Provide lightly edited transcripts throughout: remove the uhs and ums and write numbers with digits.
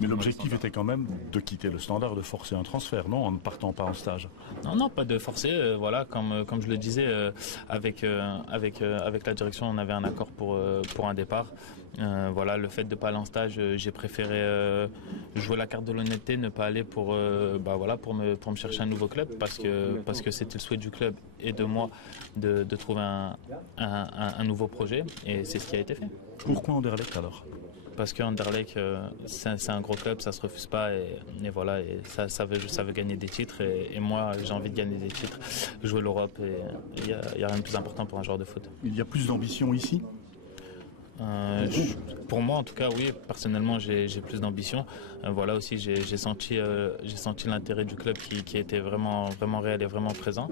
Mais l'objectif était quand même de quitter le Standard, de forcer un transfert, non, en ne partant pas en stage. Non, pas de forcer. Voilà, comme je le disais, avec la direction, on avait un accord pour un départ. Voilà, le fait de pas aller en stage, j'ai préféré jouer la carte de l'honnêteté, ne pas aller pour me chercher un nouveau club parce que c'était le souhait du club et de moi de trouver un nouveau projet et c'est ce qui a été fait. Pourquoi Anderlecht alors? Parce que Anderlecht, c'est un gros club, ça se refuse pas et voilà, et ça veut gagner des titres et moi j'ai envie de gagner des titres, jouer l'Europe et il y a rien de plus important pour un joueur de foot. Il y a plus d'ambition ici? Pour moi en tout cas oui, personnellement j'ai plus d'ambition. Voilà aussi j'ai senti l'intérêt du club qui était vraiment réel et vraiment présent.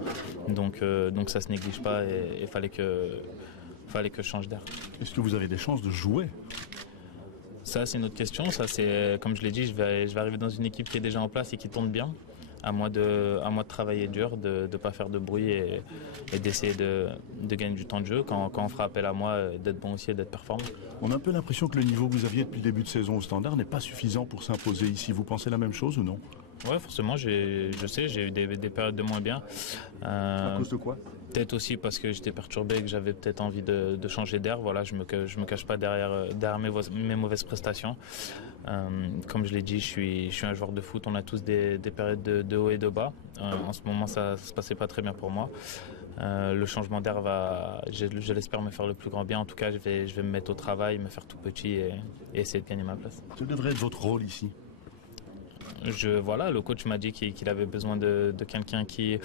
Donc ça se néglige pas et il fallait que je change d'air. Est-ce que vous avez des chances de jouer? Ça c'est une autre question. Ça c'est comme je l'ai dit, je vais arriver dans une équipe qui est déjà en place et qui tourne bien. À moi de travailler dur, de ne pas faire de bruit et d'essayer de gagner du temps de jeu. Quand on fera appel à moi, d'être bon aussi et d'être performant. On a un peu l'impression que le niveau que vous aviez depuis le début de saison au Standard n'est pas suffisant pour s'imposer ici. Vous pensez la même chose ou non? Ouais, forcément, j'ai eu des périodes de moins bien. À cause de quoi? Peut-être aussi parce que j'étais perturbé et que j'avais peut-être envie de changer d'air. Voilà, je me cache pas derrière mes mauvaises prestations. Comme je l'ai dit, je suis un joueur de foot. On a tous des périodes de haut et de bas. En ce moment, ça se passait pas très bien pour moi. Le changement d'air je l'espère me faire le plus grand bien. En tout cas, je vais me mettre au travail, me faire tout petit et essayer de gagner ma place. Ce devrait être votre rôle ici. Voilà, le coach m'a dit qu'il avait besoin de quelqu'un qui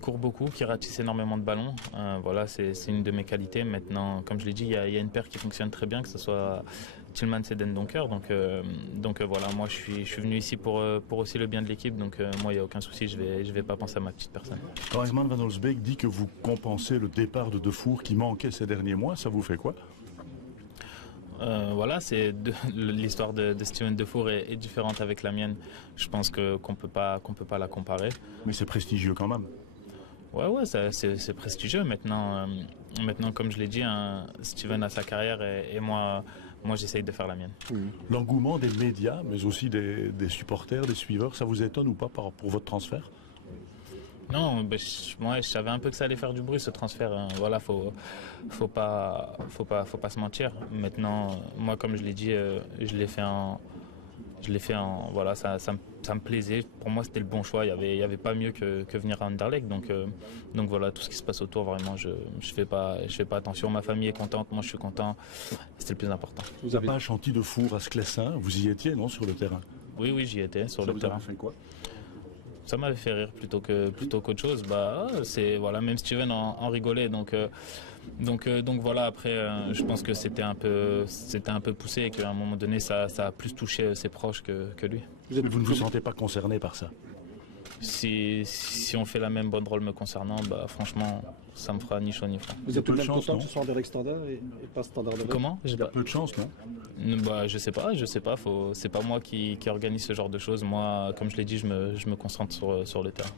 court beaucoup, qui ratisse énormément de ballons. Voilà, c'est une de mes qualités. Maintenant, comme je l'ai dit, il y a une paire qui fonctionne très bien, que ce soit Tillmans et Dendoncker. Donc voilà, moi je suis venu ici pour aussi le bien de l'équipe. Donc moi, il n'y a aucun souci, je vais pas penser à ma petite personne. Quand Herman Van Holsbeek dit que vous compensez le départ de Defour qui manquait ces derniers mois, ça vous fait quoi? Voilà, l'histoire de Steven Defour est différente avec la mienne. Je pense qu'on peut pas la comparer. Mais c'est prestigieux quand même. Ouais, c'est prestigieux. Maintenant, comme je l'ai dit, Steven a sa carrière et moi j'essaye de faire la mienne. L'engouement des médias, mais aussi des supporters, des suiveurs, ça vous étonne ou pas pour votre transfert? Non, moi je savais un peu que ça allait faire du bruit ce transfert. Voilà, faut pas se mentir. Maintenant, moi comme je l'ai dit, je l'ai fait en voilà, ça me plaisait. Pour moi c'était le bon choix. Il y avait pas mieux que venir à Anderlecht. Donc voilà, tout ce qui se passe autour, vraiment, je fais pas attention. Ma famille est contente, moi je suis content. C'était le plus important. Vous avez pas un chantier de four à Sclessin? Vous y étiez, non, sur le terrain? Oui, j'y étais sur le terrain. Ça vous a fait quoi? Ça m'avait fait rire plutôt qu'autre chose. Voilà, même Steven en rigolait. Donc voilà. Après, je pense que c'était un peu poussé et qu'à un moment donné, ça a plus touché ses proches que lui. Mais vous ne vous sentez pas concerné par ça? Si on fait la même bonne rôle me concernant, franchement, ça me fera ni chaud ni froid. Vous êtes tout de même content non que ce soit Anderlecht Standard et pas Standard de Comment? Il y a peu de chance, non? Je sais pas. C'est pas moi qui organise ce genre de choses. Moi, comme je l'ai dit, je me concentre sur le terrain.